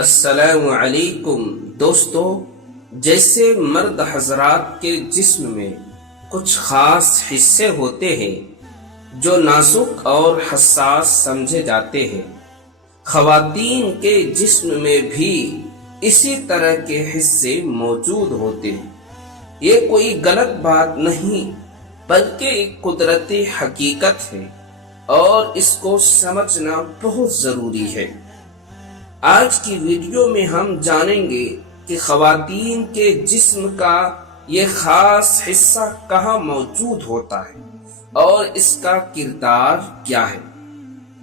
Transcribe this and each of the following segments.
السلام علیکم دوستو، جیسے مرد حضرات کے جسم میں کچھ خاص حصے ہوتے ہیں جو نازک اور حساس سمجھے جاتے ہیں، خواتین کے جسم میں بھی اسی طرح کے حصے موجود ہوتے ہیں۔ یہ کوئی غلط بات نہیں بلکہ ایک قدرتی حقیقت ہے اور اس کو سمجھنا بہت ضروری ہے۔ آج کی ویڈیو میں ہم جانیں گے کہ خواتین کے جسم کا یہ خاص حصہ کہاں موجود ہوتا ہے اور اس کا کردار کیا ہے۔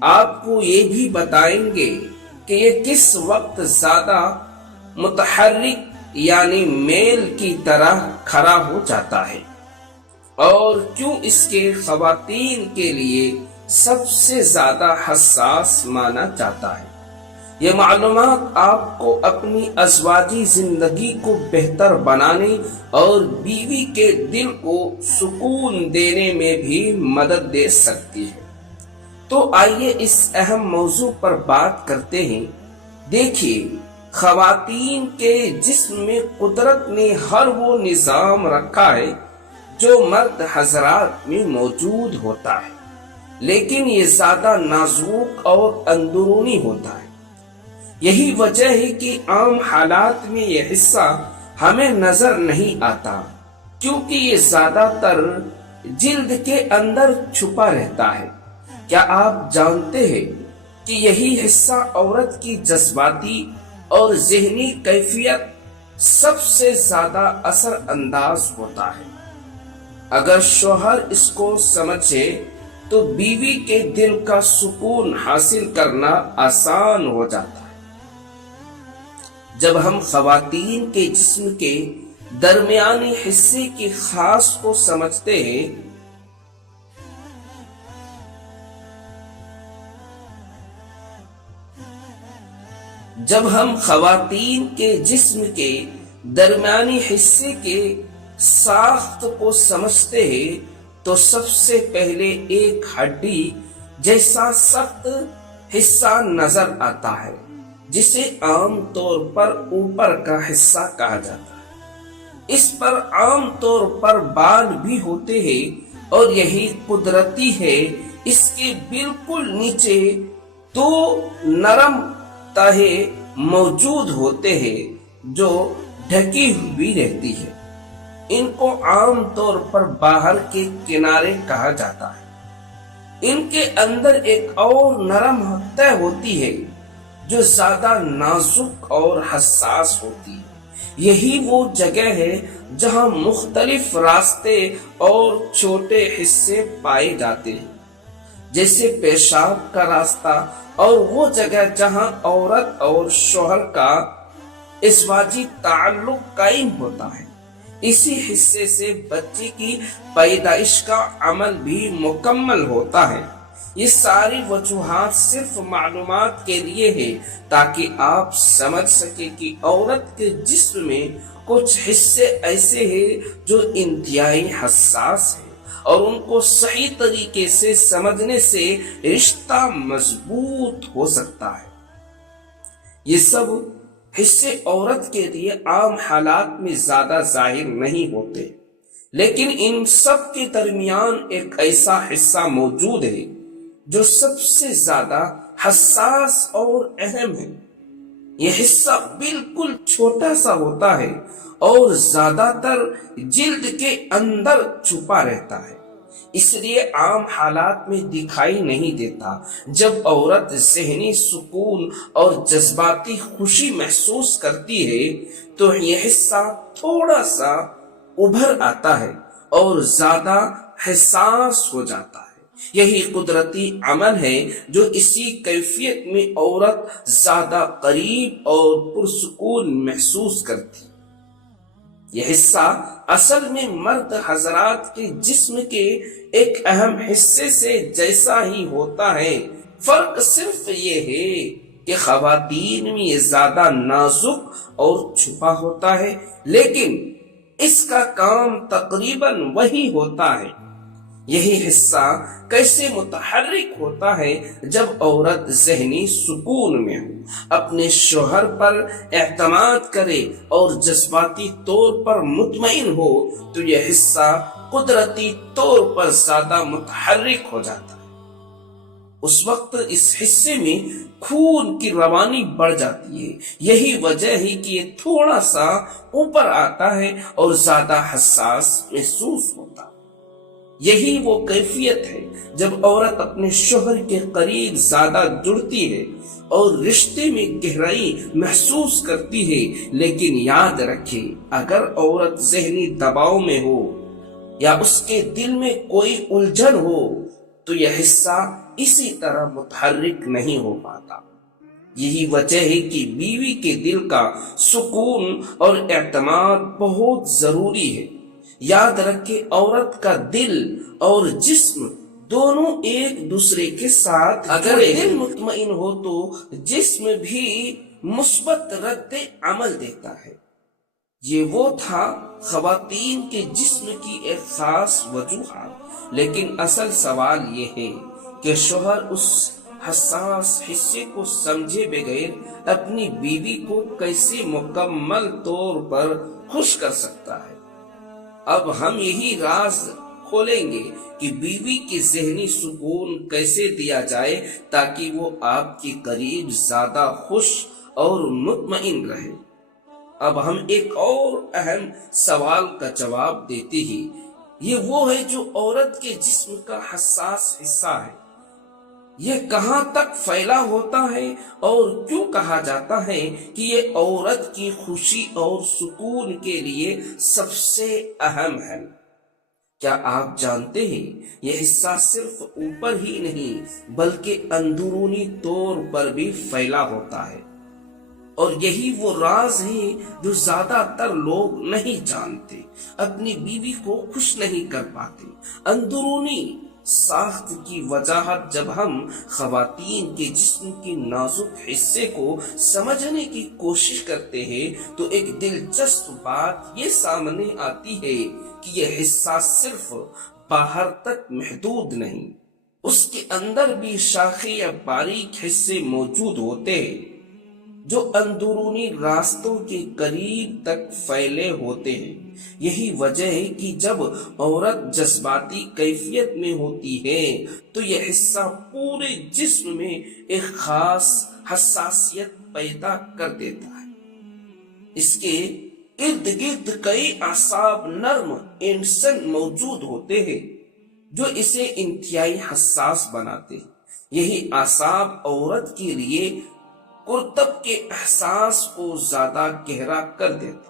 آپ کو یہ بھی بتائیں گے کہ یہ کس وقت زیادہ متحرک یعنی میل کی طرح کھڑا ہو جاتا ہے اور کیوں اس کے خواتین کے لیے سب سے زیادہ حساس مانا جاتا ہے۔ یہ معلومات آپ کو اپنی ازواجی زندگی کو بہتر بنانے اور بیوی کے دل کو سکون دینے میں بھی مدد دے سکتی ہے۔ تو آئیے اس اہم موضوع پر بات کرتے ہیں۔ دیکھیے، خواتین کے جسم میں قدرت نے ہر وہ نظام رکھا ہے جو مرد حضرات میں موجود ہوتا ہے، لیکن یہ زیادہ نازک اور اندرونی ہوتا ہے۔ یہی وجہ ہے کہ عام حالات میں یہ حصہ ہمیں نظر نہیں آتا، کیونکہ یہ زیادہ تر جلد کے اندر چھپا رہتا ہے۔ کیا آپ جانتے ہیں کہ یہی حصہ عورت کی جذباتی اور ذہنی کیفیت سب سے زیادہ اثر انداز ہوتا ہے؟ اگر شوہر اس کو سمجھے تو بیوی کے دل کا سکون حاصل کرنا آسان ہو جاتا ہے۔ جب ہم خواتین کے جسم کے درمیانی حصے کی خاص کو سمجھتے ہیں ساخت کو سمجھتے ہیں تو سب سے پہلے ایک ہڈی جیسا سخت حصہ نظر آتا ہے جسے عام طور پر اوپر کا حصہ کہا جاتا ہے۔ اس پر عام طور پر بال بھی ہوتے ہیں اور یہی قدرتی ہے۔ اس کے بالکل نیچے دو نرم تہے موجود ہوتے ہیں جو ڈھکی ہوئی رہتی ہے۔ ان کو عام طور پر باہر کے کنارے کہا جاتا ہے۔ ان کے اندر ایک اور نرم تہ ہوتی ہے جو زیادہ نازک اور حساس ہوتی ہے۔ یہی وہ جگہ ہے جہاں مختلف راستے اور چھوٹے حصے پائے جاتے ہیں، جیسے پیشاب کا راستہ اور وہ جگہ جہاں عورت اور شوہر کا ازواجی تعلق قائم ہوتا ہے۔ اسی حصے سے بچے کی پیدائش کا عمل بھی مکمل ہوتا ہے۔ یہ ساری وجوہات صرف معلومات کے لیے ہے تاکہ آپ سمجھ سکیں کہ عورت کے جسم میں کچھ حصے ایسے ہیں جو انتہائی حساس ہیں اور ان کو صحیح طریقے سے سمجھنے سے رشتہ مضبوط ہو سکتا ہے۔ یہ سب حصے عورت کے لیے عام حالات میں زیادہ ظاہر نہیں ہوتے، لیکن ان سب کے درمیان ایک ایسا حصہ موجود ہے جو سب سے زیادہ حساس اور اہم ہے۔ یہ حصہ بالکل چھوٹا سا ہوتا ہے اور زیادہ تر جلد کے اندر چھپا رہتا ہے، اس لیے عام حالات میں دکھائی نہیں دیتا۔ جب عورت ذہنی سکون اور جذباتی خوشی محسوس کرتی ہے تو یہ حصہ تھوڑا سا ابھر آتا ہے اور زیادہ حساس ہو جاتا ہے۔ یہی قدرتی عمل ہے جو اسی کیفیت میں عورت زیادہ قریب اور پرسکون محسوس کرتی۔ یہ حصہ اصل میں مرد حضرات کے جسم کے ایک اہم حصے سے جیسا ہی ہوتا ہے، فرق صرف یہ ہے کہ خواتین میں یہ زیادہ نازک اور چھپا ہوتا ہے، لیکن اس کا کام تقریباً وہی ہوتا ہے۔ یہی حصہ کیسے متحرک ہوتا ہے جب عورت ذہنی سکون میں ہو، اپنے شوہر پر اعتماد کرے اور جذباتی طور پر مطمئن ہو تو یہ حصہ قدرتی طور پر زیادہ متحرک ہو جاتا ہے۔ اس وقت اس حصے میں خون کی روانی بڑھ جاتی ہے، یہی وجہ ہے کہ یہ تھوڑا سا اوپر آتا ہے اور زیادہ حساس محسوس ہوتا ہے۔ یہی وہ کیفیت ہے جب عورت اپنے شوہر کے قریب زیادہ جڑتی ہے اور رشتے میں گہرائی محسوس کرتی ہے۔ لیکن یاد رکھے، اگر عورت ذہنی دباؤ میں ہو یا اس کے دل میں کوئی الجھن ہو تو یہ حصہ اسی طرح متحرک نہیں ہو پاتا۔ یہی وجہ ہے کہ بیوی کے دل کا سکون اور اعتماد بہت ضروری ہے۔ یاد رکھے، عورت کا دل اور جسم دونوں ایک دوسرے کے ساتھ، اگر دل مطمئن ہو تو جسم بھی مثبت رد عمل دیتا ہے۔ یہ وہ تھا خواتین کے جسم کی ایک خاص وجوہات، لیکن اصل سوال یہ ہے کہ شوہر اس حساس حصے کو سمجھے بغیر اپنی بیوی کو کیسے مکمل طور پر خوش کر سکتا ہے۔ اب ہم یہی راز کھولیں گے کہ بیوی کے ذہنی سکون کیسے دیا جائے تاکہ وہ آپ کے قریب زیادہ خوش اور مطمئن رہے۔ اب ہم ایک اور اہم سوال کا جواب دیتے ہیں، یہ وہ ہے جو عورت کے جسم کا حساس حصہ ہے۔ یہ کہاں تک پھیلا ہوتا ہے اور کیوں کہا جاتا ہے کہ یہ عورت کی خوشی اور سکون کے لیے سب سے اہم ہے؟ کیا آپ جانتے ہیں یہ حصہ صرف اوپر ہی نہیں بلکہ اندرونی طور پر بھی پھیلا ہوتا ہے، اور یہی وہ راز ہے جو زیادہ تر لوگ نہیں جانتے، اپنی بیوی کو خوش نہیں کر پاتے۔ اندرونی ساخت کی وضاحت جب ہم خواتین کے جسم کے نازک حصے کو سمجھنے کی کوشش کرتے ہیں تو ایک دلچسپ بات یہ سامنے آتی ہے کہ یہ حصہ صرف باہر تک محدود نہیں، اس کے اندر بھی شاخیں یا باریک حصے موجود ہوتے ہیں جو اندرونی راستوں کے قریب تک پھیلے ہوتے ہیں۔ یہی وجہ ہے کہ جب عورت جذباتی کیفیت میں ہوتی ہے تو یہ حصہ پورے جسم میں ایک خاص حساسیت پیدا کر دیتا ہے۔ اس کے ارد گرد کئی اعصاب نرم انسن موجود ہوتے ہیں جو اسے انتہائی حساس بناتے ہیں۔ یہی اعصاب عورت کے لیے کرتب کے احساس کو زیادہ گہرا کر دیتا۔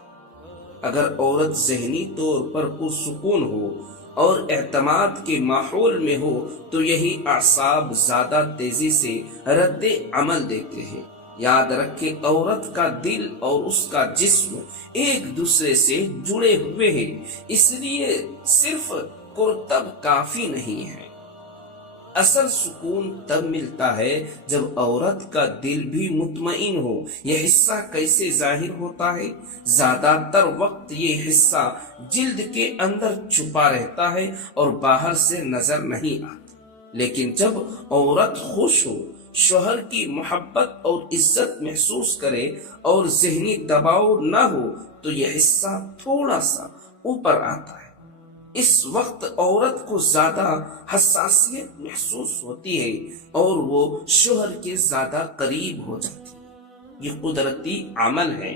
اگر عورت ذہنی طور پر پرسکون ہو اور اعتماد کے ماحول میں ہو تو یہی اعصاب زیادہ تیزی سے رد عمل دیتے ہیں۔ یاد رکھیں، عورت کا دل اور اس کا جسم ایک دوسرے سے جڑے ہوئے ہیں، اس لیے صرف کرتب کافی نہیں ہے۔ اصل سکون تب ملتا ہے جب عورت کا دل بھی مطمئن ہو۔ یہ حصہ کیسے ظاہر ہوتا ہے؟ زیادہ تر وقت یہ حصہ جلد کے اندر چھپا رہتا ہے اور باہر سے نظر نہیں آتا، لیکن جب عورت خوش ہو، شوہر کی محبت اور عزت محسوس کرے اور ذہنی دباؤ نہ ہو تو یہ حصہ تھوڑا سا اوپر آتا ہے۔ اس وقت عورت کو زیادہ حساسیت محسوس ہوتی ہے اور وہ شوہر کے زیادہ قریب ہو جاتی ہے۔ یہ قدرتی عمل ہے،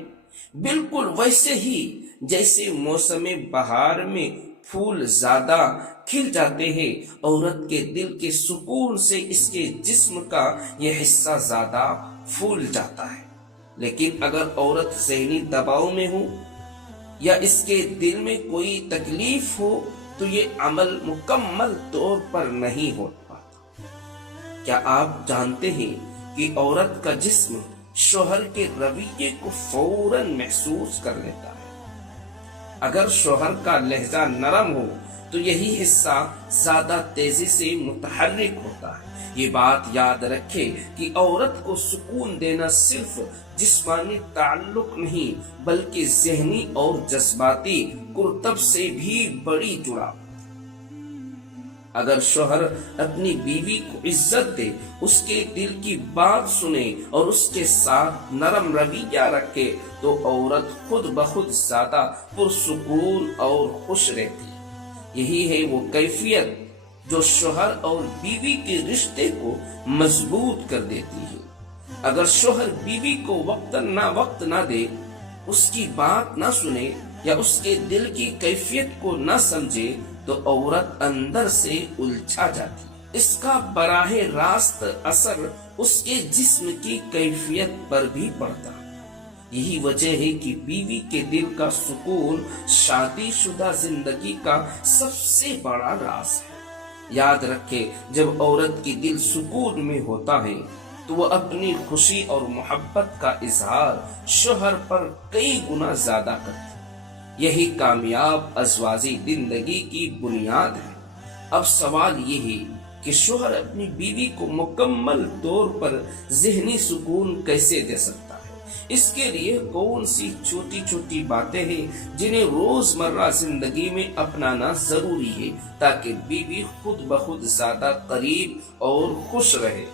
بالکل ویسے ہی جیسے موسم بہار میں پھول زیادہ کھل جاتے ہیں، عورت کے دل کے سکون سے اس کے جسم کا یہ حصہ زیادہ پھول جاتا ہے۔ لیکن اگر عورت ذہنی دباؤ میں ہو یا اس کے دل میں کوئی تکلیف ہو تو یہ عمل مکمل طور پر نہیں ہو پاتا۔ کیا آپ جانتے ہیں کہ عورت کا جسم شوہر کے رویے کو فوراً محسوس کر لیتا ہے؟ اگر شوہر کا لہجہ نرم ہو تو یہی حصہ زیادہ تیزی سے متحرک ہوتا ہے۔ یہ بات یاد رکھے کہ عورت کو سکون دینا صرف جسمانی تعلق نہیں بلکہ ذہنی اور جذباتی کرتب سے بھی بڑی جڑا۔ اگر شوہر اپنی بیوی کو عزت دے، اس کے دل کی بات سنے اور اس کے ساتھ نرم رویہ رکھے تو عورت خود بخود زیادہ پرسکون اور خوش رہتی ہے۔ یہی ہے وہ کیفیت جو شوہر اور بیوی کے رشتے کو مضبوط کر دیتی ہے۔ اگر شوہر بیوی کو وقت نہ دے، اس کی بات نہ سنے یا اس کے دل کی کیفیت کو نہ سمجھے تو عورت اندر سے الجھا جاتی ہے۔ اس کا براہ راست اثر اس کے جسم کی کیفیت پر بھی پڑتا ہے۔ یہی وجہ ہے کہ بیوی کے دل کا سکون شادی شدہ زندگی کا سب سے بڑا راز ہے۔ یاد رکھے، جب عورت کی دل سکون میں ہوتا ہے تو وہ اپنی خوشی اور محبت کا اظہار شوہر پر کئی گنا زیادہ کرتی ہے۔ یہی کامیاب ازواجی زندگی کی بنیاد ہے۔ اب سوال یہ ہے کہ شوہر اپنی بیوی کو مکمل طور پر ذہنی سکون کیسے دے سکتا ہے؟ اس کے لیے کون سی چھوٹی چھوٹی باتیں ہیں جنہیں روزمرہ زندگی میں اپنانا ضروری ہے تاکہ بیوی خود بخود زیادہ قریب اور خوش رہے،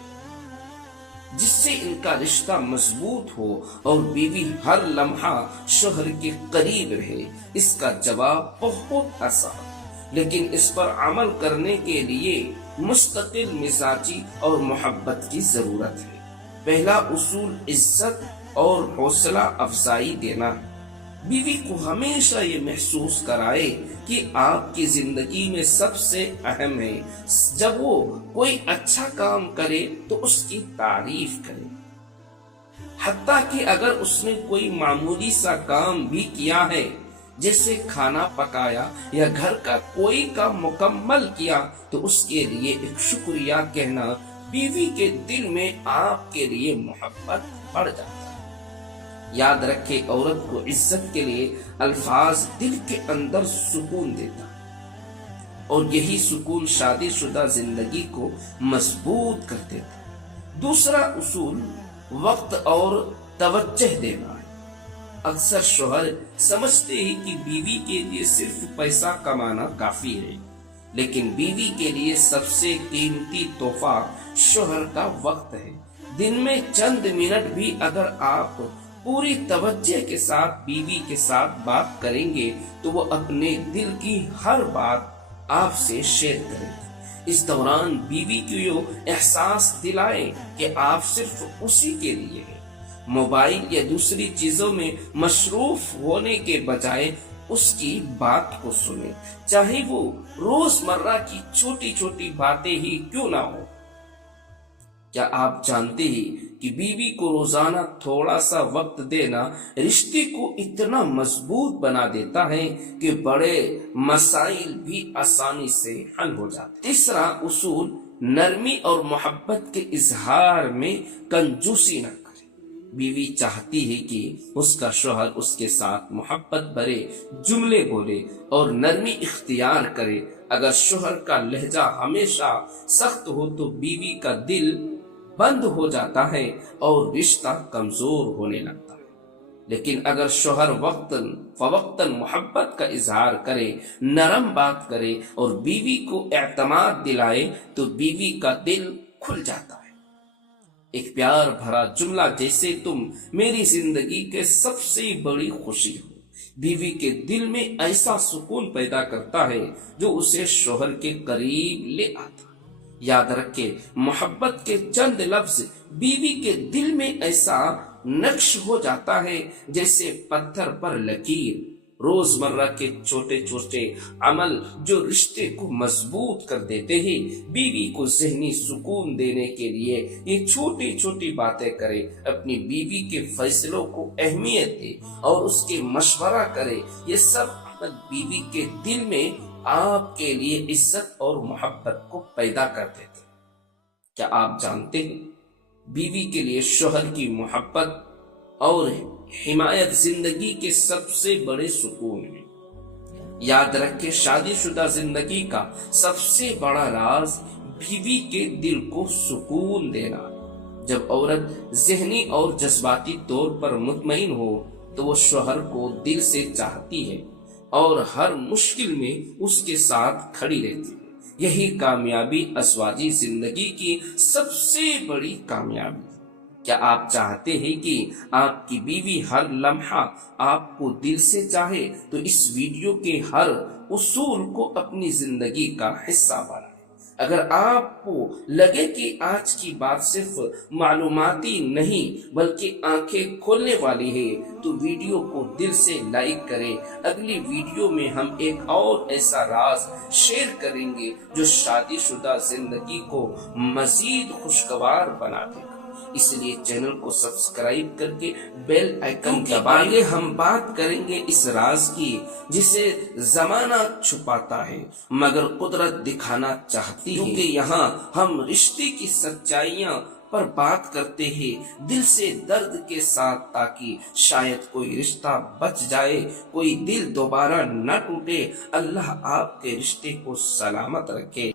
جس سے ان کا رشتہ مضبوط ہو اور بیوی ہر لمحہ شوہر کے قریب رہے؟ اس کا جواب بہت آسان، لیکن اس پر عمل کرنے کے لیے مستقل مزاجی اور محبت کی ضرورت ہے۔ پہلا اصول عزت اور حوصلہ افزائی دینا۔ بیوی کو ہمیشہ یہ محسوس کرائے کہ آپ کی زندگی میں سب سے اہم ہے۔ جب وہ کوئی اچھا کام کرے تو اس کی تعریف کرے، حتیٰ کہ اگر اس نے کوئی معمولی سا کام بھی کیا ہے، جیسے کھانا پکایا یا گھر کا کوئی کام مکمل کیا، تو اس کے لیے ایک شکریہ کہنا بیوی کے دل میں آپ کے لیے محبت بڑھ جاتا ہے۔ یاد رکھے، عورت کو عزت کے لیے الفاظ دل کے اندر سکون دیتا ہے، اور یہی سکون شادی شدہ زندگی کو مضبوط کر دیتا ہے۔ دوسرا اصول وقت اور توجہ دینا ہے۔ اکثر شوہر سمجھتے ہیں کہ بیوی کے لیے صرف پیسہ کمانا کافی ہے، لیکن بیوی کے لیے سب سے قیمتی تحفہ شوہر کا وقت ہے۔ دن میں چند منٹ بھی اگر آپ پوری توجہ کے ساتھ بیوی کے ساتھ بات کریں گے تو وہ اپنے دل کی ہر بات آپ سے شیئر کرے گی۔ اس دوران بیوی کو یہ احساس دلائیں کہ آپ صرف اسی کے لیے ہیں۔ موبائل یا دوسری چیزوں میں مصروف ہونے کے بجائے اس کی بات کو سنیں، چاہے وہ روزمرہ کی چھوٹی چھوٹی باتیں ہی کیوں نہ ہو۔ کیا آپ جانتے ہیں کہ بیوی کو روزانہ تھوڑا سا وقت دینا رشتے کو اتنا مضبوط بنا دیتا ہے کہ بڑے مسائل بھی آسانی سے حل ہو جاتے۔ تیسرا اصول نرمی اور محبت کے اظہار میں کنجوسی نہ کرے۔ بیوی چاہتی ہے کہ اس کا شوہر اس کے ساتھ محبت بھرے جملے بولے اور نرمی اختیار کرے۔ اگر شوہر کا لہجہ ہمیشہ سخت ہو تو بیوی کا دل بند ہو جاتا ہے اور رشتہ کمزور ہونے لگتا ہے، لیکن اگر شوہر وقتاً فوقتاً محبت کا اظہار کرے، نرم بات کرے اور بیوی کو اعتماد دلائے تو بیوی کا دل کھل جاتا ہے۔ ایک پیار بھرا جملہ جیسے تم میری زندگی کے سب سے بڑی خوشی ہو، بیوی کے دل میں ایسا سکون پیدا کرتا ہے جو اسے شوہر کے قریب لے آتا ہے۔ یاد رکھے، محبت کے چند لفظ بیوی کے دل میں ایسا نقش ہو جاتا ہے جیسے پتھر پر لکیر۔ روزمرہ کے چھوٹے چھوٹے عمل جو رشتے کو مضبوط کر دیتے ہیں۔ بیوی کو ذہنی سکون دینے کے لیے یہ چھوٹی چھوٹی باتیں کرے، اپنی بیوی کے فیصلوں کو اہمیت دے اور اس کے مشورہ کرے۔ یہ سب عمل بیوی کے دل میں آپ کے لیے عزت اور محبت کو پیدا کر دیتے۔ کیا آپ جانتے ہیں، بیوی کے لیے شوہر کی محبت اور حمایت زندگی کے سب سے بڑے سکون ہیں۔ یاد رکھیں، شادی شدہ زندگی کا سب سے بڑا راز بیوی کے دل کو سکون دینا۔ جب عورت ذہنی اور جذباتی طور پر مطمئن ہو تو وہ شوہر کو دل سے چاہتی ہے اور ہر مشکل میں اس کے ساتھ کھڑی رہتی ہے۔ یہی کامیابی ازواجی زندگی کی سب سے بڑی کامیابی۔ کیا آپ چاہتے ہیں کہ آپ کی بیوی ہر لمحہ آپ کو دل سے چاہے؟ تو اس ویڈیو کے ہر اصول کو اپنی زندگی کا حصہ بنائیں۔ اگر آپ کو لگے کہ آج کی بات صرف معلوماتی نہیں بلکہ آنکھیں کھولنے والی ہے تو ویڈیو کو دل سے لائک کریں۔ اگلی ویڈیو میں ہم ایک اور ایسا راز شیئر کریں گے جو شادی شدہ زندگی کو مزید خوشگوار بنا دے گا، اس لیے چینل کو سبسکرائب کر کے بیل آئیکن دبائیں۔ ہم بات کریں گے اس راز کی جسے زمانہ چھپاتا ہے مگر قدرت دکھانا چاہتی ہے، کیونکہ یہاں ہم رشتے کی سچائیاں پر بات کرتے ہیں دل سے درد کے ساتھ، تاکہ شاید کوئی رشتہ بچ جائے، کوئی دل دوبارہ نہ ٹوٹے۔ اللہ آپ کے رشتے کو سلامت رکھے۔